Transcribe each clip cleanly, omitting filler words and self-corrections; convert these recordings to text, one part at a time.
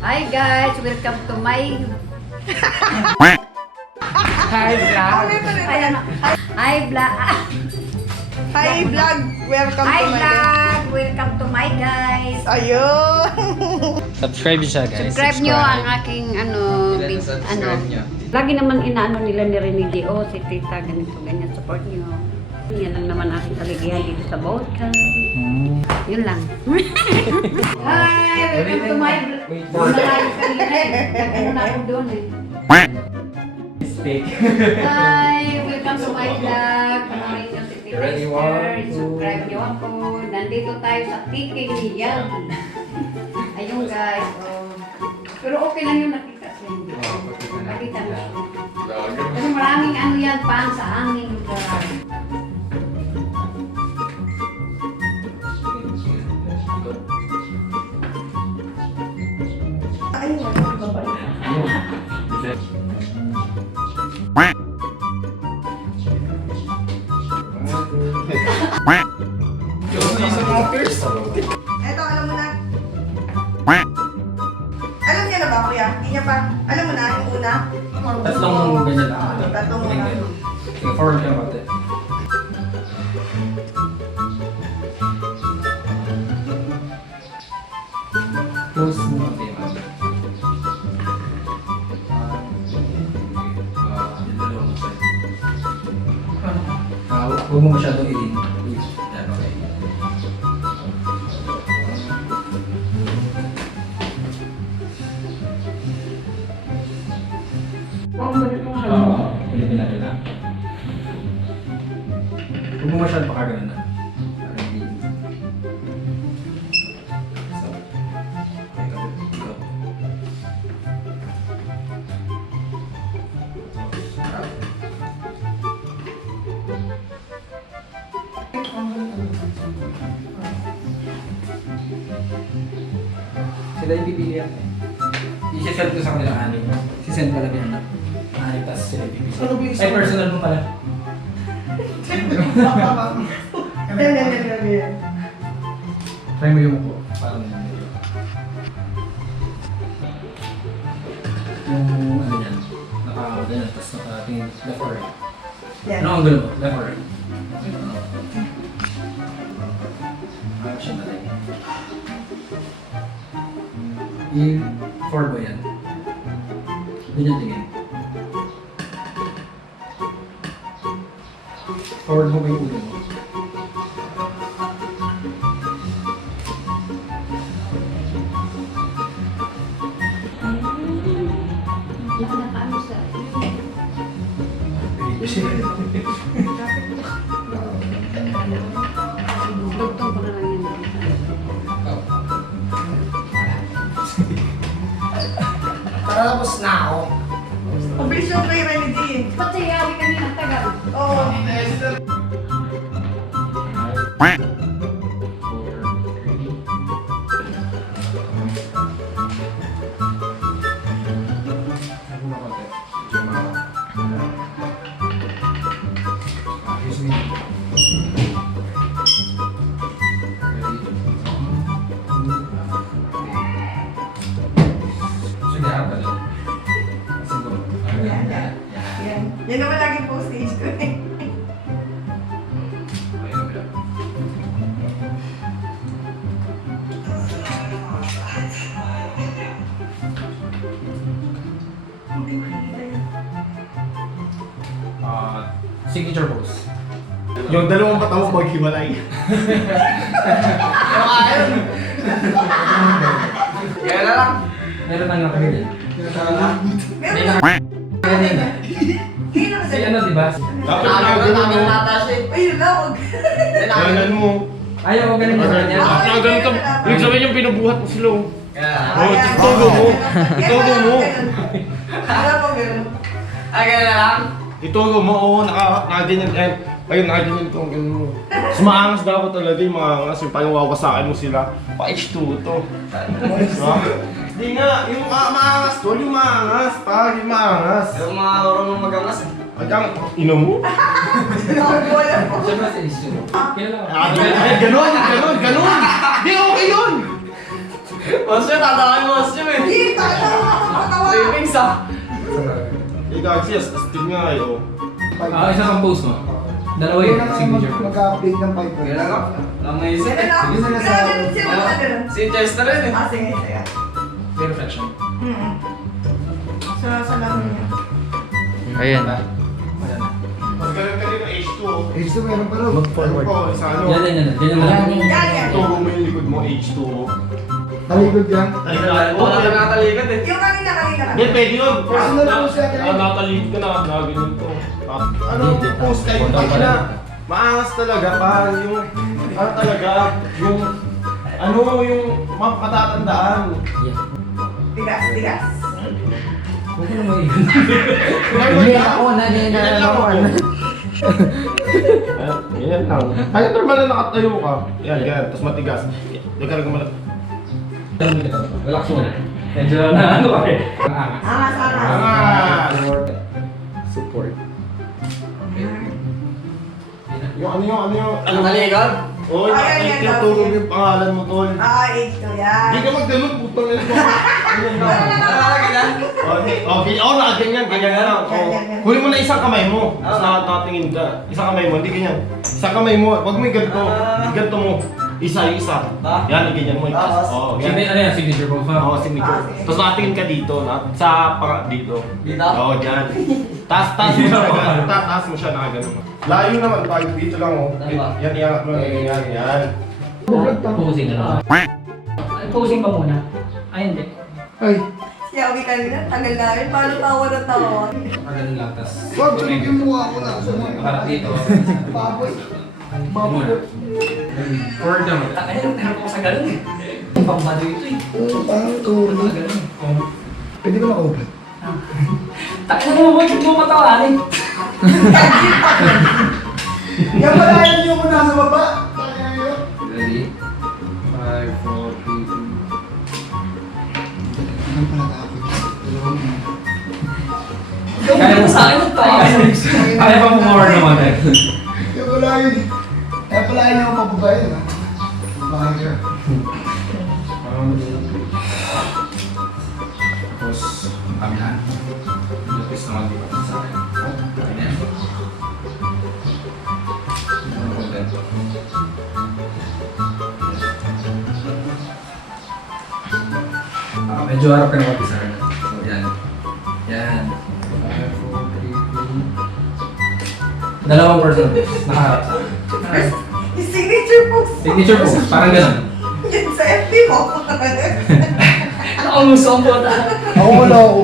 Hi guys, welcome to my Hi vlog. Hi vlog. Hi vlog, welcome Hi to my vlog, welcome to my guys. Ayun. Subscribe siya guys. Subscribe nyo ang aking lagi naman inaano nila ni Rene J.O. si Tita, ganito, ganyan, support nyo. Yan lang naman aking kaligayahan dito sa podcast. Yun lang. Hi, welcome to my vlog. Malayo kanina eh. Nagano na ako doon eh. Hi, welcome to my vlog. Panoorin nyo si Tita Esther. Subscribe nyo ako. Nandito tayo sa TK Niyag. Ayun guys. Oh. Pero okay lang yung nakita siya. Nakita mo siya. Pero maraming ano yan pang sa aming lugar. Eto, alam mo na. Alam niya na ba, kuya? Hindi niya pa. Alam mo na, yung una? Tatlong ganyan lang. Tatlong una. Sige, forward ka ba ito? Close mo ang tema. Huwag mo masyadong i-link. Yan, okay. Ulitin natin na. Huwag mo masyadong pakagalan na. Para hindi. So, okay, go. Sila yung pipili yan eh. I-send ko sa kanila anim. Si-send pala yan na. Anim, tapos sila yung pipili. Ano ba yung Ay, personal mo pala. Yan. Try mo yung upo. Parang yan. Yung ano yan. Naka-ganyan, tapos nakatingin left or right. Yan. Ano ang gulo mo? Left or right? Action na tayo. I-forward mo yan. Ganyan tingin. Forward mo ba yung ulo mo? Nakaano sa dugtong ko na lang yan. Tapos na ako. Mabilis yung kay Rene G. Ba't siya yari kanina tagal? Oo. Yan naman lagi postage ko eh. Signature pose. Yung dalawang mata mo maghiwalay. Yan na lang. Meron nang nakagilid. Meron na. Si ano, diba? Dapat nagagano mo. Ayun lang, wag. Ganan mo. Ayaw, huwag ganun yung kanya. Nagagano ka. Ibig sabihin yung pinubuhat mo sila. Oh, Ayan. itogo mo. Itogo mo. Alam mo, meron. Itogo mo. Oo, nakaganyan. Ayun, nakaganyan ito. Ganun mo. Mas maangas dapat talaga yung maangas. Yung parang wawasakin mo sila. Pa H2 to. Diba? Hindi nga, yung maangas tol, yung maangas. Pag yung maangas. Yung mga marunong mag-angas eh. Ang ino mo? Wala po. Siyempre si Isu. Kilala ko. Ganon. Di okay yun. Masyo, tatawag mo Masyo eh. Hindi, tayo. Savings ah. Ikaw, sis, astig nga kayo. Isa pang post mo. Dalawa yun, signature post. Mag-update ng pipe. Kailan ka? Lang may isip Sige eh. na. Grabe, sino ba ganun? Si Chester rin eh. Ah, sige. May reflection. Sa lang niya. Ayan. Mas ganun ka rin ng H2. H2 meron pa rin. Mag-forward. Ano, sa ano? Yan. Yan. Turo mo yung likod mo, H2. Taligod yan. Wala ka nakatalikod eh. Yung kanina. Hindi, pwede yun. Personal po siya, kaya- Nakatalid ka na, nakaganyan to. Ano, post kayo, na. Maangas talaga pa, yung, ano talaga, yung, yung matatandaan. Tigas. Huwag ko naman yun. Hindi ako, nangyayari ako. Yan lang. Kaya normal na nakatayo ka. Yan, tapos matigas. Nagkarag ka malap. Relax mo na. Medyo na ano ka eh. Angas. Support. Yung Ano talikod? Oo, tinutulog yung pangalan mo, tol. H2 yan. Hindi ka magdalog, putang ina mo. Okay, nakaganyan, ganyan na lang. Ganyan. Huli mo na isang kamay mo. Tapos nakatingin ka. Isang kamay mo, hindi ganyan. Isang kamay mo, wag mo yung ganito. Ganito mo. Isa. Yan, ganyan mo. Oo, yan. Ano yan? Signature post Oo, ha? signature. Tapos nakatingin ka dito, sa dito. Dito? Oo, dyan. Taas mo siya, taas mo siya, nakagano. Layo naman, tayo dito lang oh. Yan, iangat mo lang, yan. Posing na lang. Posing pa muna. Ay, hindi. Ay, Siya, kanina, tagal namin. Paano tawa na tawa? Magaling lang, tas... wag, sunod yung mukha ko na. Nakarat dito. Baboy. Muna. Or down. Takay lang, tinuro ko sa ganun eh. Pambado ito eh. Parang turo. Mga ganun. Pwede ba maka-open? Takay na mo, huwag mo matawanin. Yan pala yan yung muna sa baba. Ready? 5, 4, 3, 2... Ano pala nakapit? Kaya mo sa akin ang tawa. Kaya pa more naman eh. Yan pala yun. Yan pala yun yung papabayan. Bahagia. Tapos, kami na. Lapis naman di ba sa akin. Ganyan. Ano content? Medyo harap ka na mapisa rin. So, yan. Yan. 5, 4, 3, 2. Dalawang person. Nakaharap sa akin. Yung signature post. Signature post. Parang ganun. Yan sa FB mo. Nakamuso ang bota. Ako wala ako.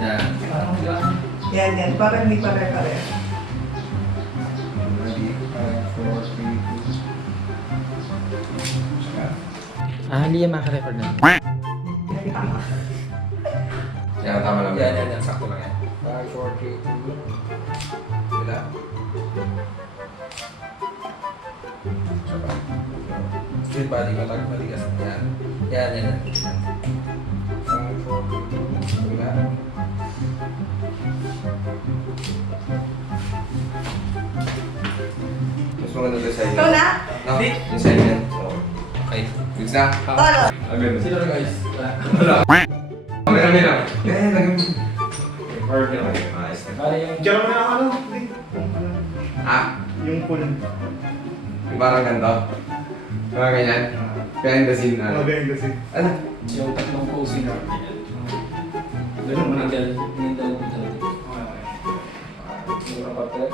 Yan. Parang ganun. Yan. Parang hindi pare-pare. Ready? 5, 4, 3, 2. Hindi yan makarecord na. Yan, tama lang. Yan. Sakto lang yan. 5, 4, 3, 2. Wala. Straight body, matag matigas. Yan. Yan. 5, 4, 3, 2. Wala. Mas maganda ka sa Ikaw na? No, yung side yan. So, okay. Goods na? Tolo. Agad. Sino na guys? Wala. Kami lang. Record na kayo. Ayos na. Diyan mo na ano? Ah, Yung pool. yung parang ganito. Mga ganyan. Behind the scene na. ganyan kasi. Ano? Yung tatlong posing na. Ganun mo nang dahil. Yung dahil mo dahil. Yung kapatid.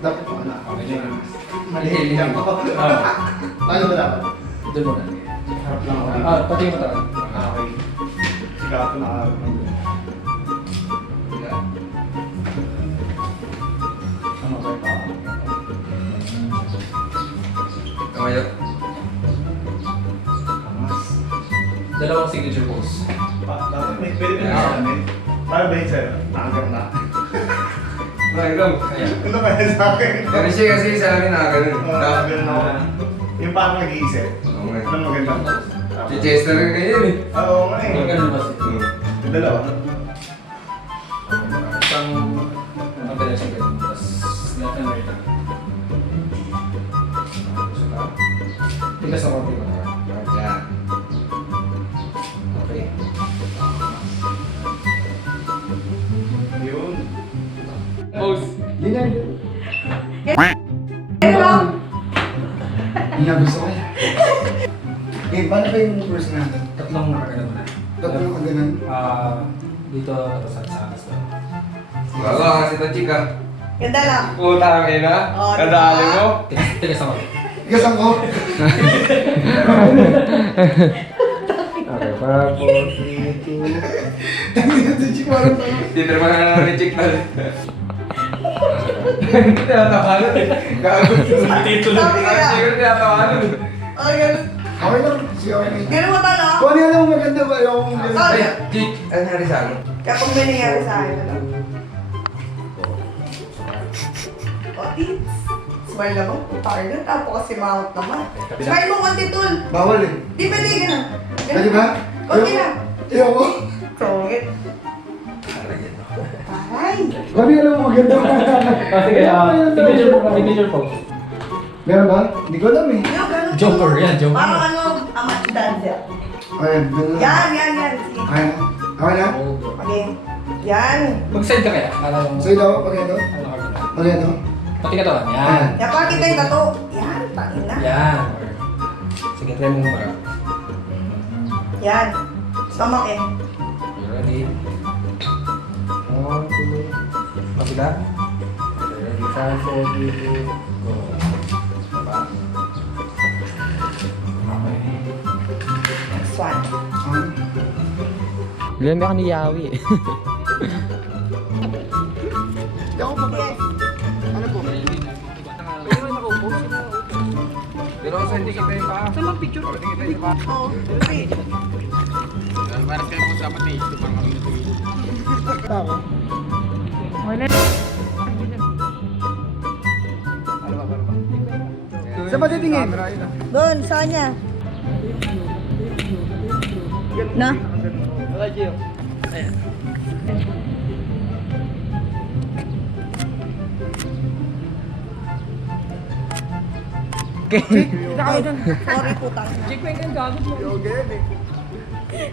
Dapat pa na. Okay, dyan na. Mali. Yan. Paano ba dapat? Doon mo na. Harap lang ako. Pati yung mata. Okay. Sigato na araw. Ano ba pa? Kamay lang. Dalawang signature pose. Dapat may pwede pa sa amin. Para ba yung sa'yo? Nakagar na. Ikaw. Ano kaya sa akin? Pero siya kasi sa amin na ganun. Nakagar na ako. Yung parang nag-iisip. Okay. Ano maganda? Si Chester rin kayo eh. Oo nga eh. Ganun ba siya? Dalawa. Isang mabilis siya ganun. Tapos left and right. Tigas ako dito. Yan. Okay. Yun. Pose. Yun na yun. Ano lang? Yun na gusto ko. Eh, paano ba yung first natin? Tatlong nakagano na. Tatlo ka ganun. Dito tapos sa atas daw. Wala kasi ito, chika. Ganda lang. Putang ina. Oh, Kadali diba? mo. Tigas ako. Igasang ko. Okay, para po. Tangin na si Chico. Parang Titirma na lang ni Chick tal. Hindi tinatawanan eh. Gago. Sabi ko yan. Siguro tinatawanan. Oh, ganun. okay lang. Sige, okay lang. Ganun mo talo? Kung ano yan ang maganda ba? Ayaw kong ganun. Sorry. Ay, Chick. Ano nangyari sa akin? Kaya pag may nangyari sa akin, ano? O, tits. Smile naman. Target. Tapo kasi mouth naman. Smile mo, konti tol. Bawal eh. Di ba di ganun? Pwede ba? Konti lang. Ayoko. Sungit. Aray. Kung ano yan ang maganda. Sige, signature pose. Meron ba? Hindi ko alam eh. Yung ganun. Joker, yan, joker. Parang ano, amat dancer. Ayan, ganun. Yan, yan, yan. Sige. Okay na? Okay na? Okay. Yan. Mag-side ka kaya? Alam mo. Sa'yo daw, pag ito? Ano ka ba? Pag ito? Pati ka tawa. Yan. Yan, pakita yung tato. Yan, tangin na. Yan. Sige, try mo marap. Yan. Stomach eh. You ready? 1, 2. Masila? Ready, 5, 4, 3, 2, go. Baba. Okay. Next one. Ilan ba ka ni Yawi eh? Yes. Pero sa hindi kita yung paa. Sa mag-picture. Hindi kita yung paa. Oh, okay. Para kayo po sa pati. Ito pang kami natuloy. Saan ba titingin? Doon, saan niya? Na? Sorry putang. Okay.